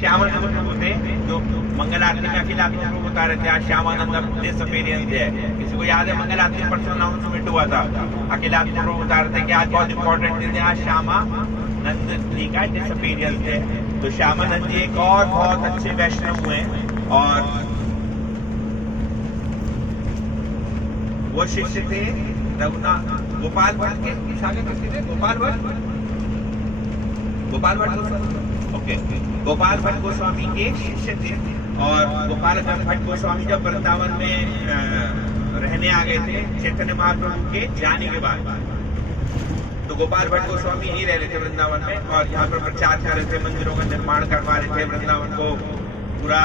श्यामानंद प्रभु थे जो मंगल आरती में अखिल आत्मा प्रभु बता रहे थे। आज श्यामानंद अपने सपेरियन है, किसी को याद है मंगल आरती में परसों अनाउंसमेंट हुआ था, अखिल आत्मा प्रभु बता रहे थे कि आज बहुत इंपॉर्टेंट दिन है, आज श्यामानंद जी का डिसअपीयरेंस है। तो श्यामानंद जी एक और बहुत अच्छे वैष्णव हुए और वो शिष्य थे रघुनाथ गोपाल भट्ट के, गोपाल भट्ट ओके, गोपाल भट्ट गोस्वामी के शिष्य थे। और गोपाल भट्ट गोस्वामी जब वृंदावन में रहने आ गए थे चैतन्य महाप्रभु के जाने के बाद, तो गोपाल भट्ट गोस्वामी ही रह रहे थे वृंदावन में और यहाँ पर प्रचार कर रहे थे, मंदिरों का निर्माण करवा रहे थे, वृंदावन को पूरा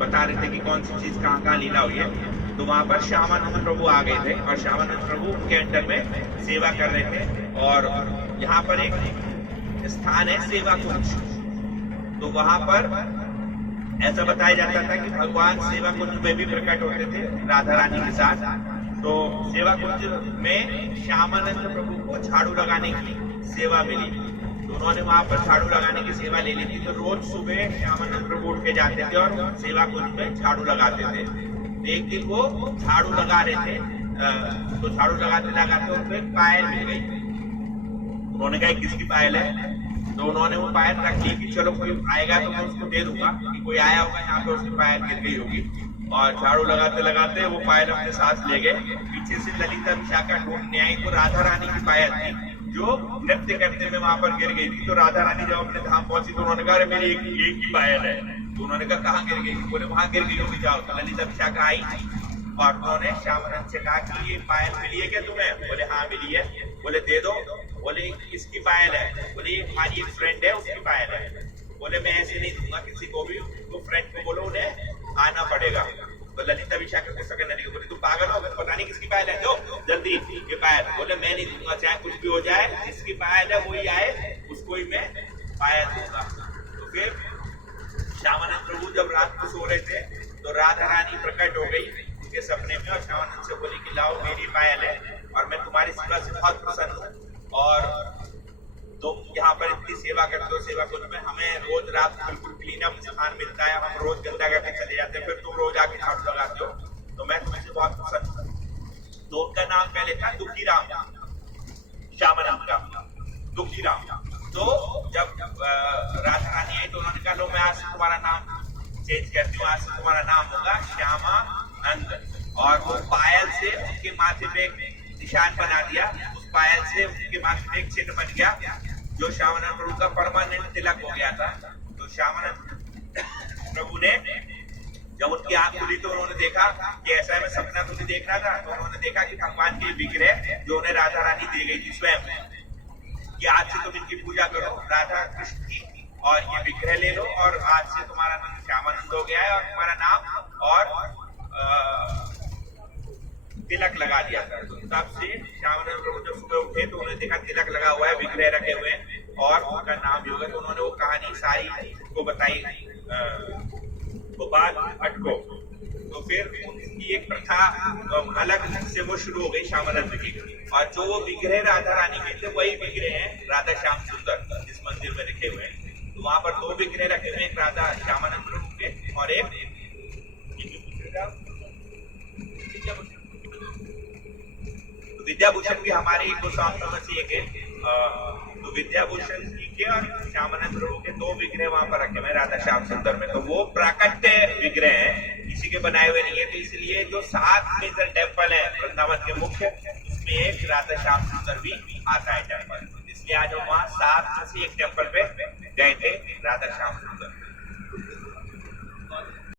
बता रहे थे कि कौन सी चीज कहाँ कहाँ लीला हुई है। तो वहां पर श्यामानंद प्रभु आ गए थे और श्यामानंद प्रभु उनके अंडर में सेवा कर रहे थे। और यहाँ पर एक स्थान है सेवा कुंज, तो वहां पर ऐसा बताया जाता था कि भगवान सेवा कुंज में भी प्रकट होते थे राधा रानी के साथ। तो सेवा कुंज में श्यामानंद प्रभु को झाड़ू लगाने की सेवा मिली, तो उन्होंने वहां पर झाड़ू लगाने की सेवा ले ली थी। तो रोज सुबह श्यामानंद प्रभु उठ के जाते थे और सेवा कुंज में झाड़ू लगाते थे। एक दिन वो झाड़ू लगा रहे थे, तो झाड़ू लगाते लगाते उनको एक पायल मिल गई। उन्होंने कहा किसकी पायल है, तो उन्होंने वो पायल रख ली कि चलो कोई आएगा तो मैं उसको दे दूंगा, कि कोई आया होगा यहाँ पे उसकी पायल गिर गई होगी। और झाड़ू लगाते लगाते वो पायल अपने साथ ले गए। पीछे से ललिता विशाखा ढूंढने आई, वो राधा रानी की पायल थी जो नृत्य करते हुए वहां पर गिर गई थी। तो राधा रानी जब अपने धाम पहुंची तो उन्होंने कहा मेरी एक ही पायल है। तो उन्होंने कहा कहाँ गिर गई, बोले वहां गिर गई होगी, जाओ। तो ललिता विशाखा आई और उन्होंने श्यामानंद से कहा कि ये पायल मिली है क्या तुम्हें, बोले हाँ मिली है। बोले दे दो, बोले किसकी पायल है, बोले ये हमारी एक फ्रेंड है उसकी पायल है। बोले मैं ऐसे नहीं दूंगा किसी को भी, तो फ्रेंड को बोलो उन्हें आना पड़ेगा। तो ललिता विशाखा को सकने लगी, बोले तू पागल हो, पता नहीं किसकी पायल है, जो जल्दी ये पायल। बोले मैं नहीं दूंगा, चाहे कुछ भी हो जाए, जिसकी पायल है वही आए, उसको ही मैं पायल दूंगा। तो फिर श्यामानंद प्रभु जब रात को सो रहे थे तो राधा रानी प्रकट हो गई उनके सपने में और श्यामानंद से बोली कि लाओ मेरी पायल है और मैं तुम्हारी सेवा से बहुत प्रसन्न हूँ और तुम यहाँ पर इतनी सेवा करते हो सेवा कुंज में, हमें रोज रात बिल्कुल क्लीन अप स्थान मिलता है, हम रोज गंदा करके चले जाते हैं, फिर तुम रोज आके झाड़ू लगाते हो, तो मैं तुमसे बहुत प्रसन्न हूँ। तो उनका नाम पहले था दुखी राम, श्यामानंद का दुखी राम। तो जब राधा रानी आई तो उन्होंने कहा लो मैं आज से तुम्हारा नाम चेंज करती हूँ, आज से तुम्हारा नाम होगा श्यामानंद। और वो पायल से उनके माथे पे निशान बना दिया, उस पायल से उनके माथे पे एक चिन्ह बन गया जो श्यामानंद प्रभु का परमानेंट तिलक हो गया था। तो श्यामानंद प्रभु ने जब उनकी आंख खुली तो उन्होंने देखा कि ऐसा मैं सपना तो नहीं देख रहा था। तो उन्होंने देखा कि भगवान के विग्रह जो उन्हें राधा रानी दे गई थी स्वयं, कि आज से तुम इनकी पूजा करो राधा कृष्ण की और ये विग्रह ले लो और आज से तुम्हारा नाम श्यामानंद हो गया है और तुम्हारा नाम और तिलक लगा दिया था। तो तब से श्यामानंद प्रभु जब सुबह उठे तो उन्होंने देखा तिलक लगा हुआ है, विग्रह रखे हुए हैं और उनका नाम भी होगा। तो उन्होंने वो कहानी सारी को बताई गोपाल भट्ट को। तो फिर उनकी एक प्रथा अलग से वो शुरू हो गई श्यामानंद की, और जो वो विग्रह राधा रानी के थे वही विग्रह है राधा श्याम सुंदर इस मंदिर में रखे हुए हैं। तो वहां पर दो विग्रह रखे हुए हैं, एक राधा श्यामानंद प्रभु के और एक विद्याभूषण भी हमारे गोस्वामी में से एक है। तो विद्याभूषण जी के और श्यामानंद प्रभु के दो विग्रह वहां पर रखे हुए राधा श्याम सुंदर में। तो वो प्राकट्य विग्रह है, किसी के बनाए हुए नहीं है। तो इसलिए जो 7 मेजर टेम्पल है वृंदावन के मुख्य, उसमें एक राधा श्याम सुंदर भी आता है टेम्पल। इसलिए आज हम वहाँ 7 में से एक टेम्पल पे गए थे राधा श्याम सुंदर।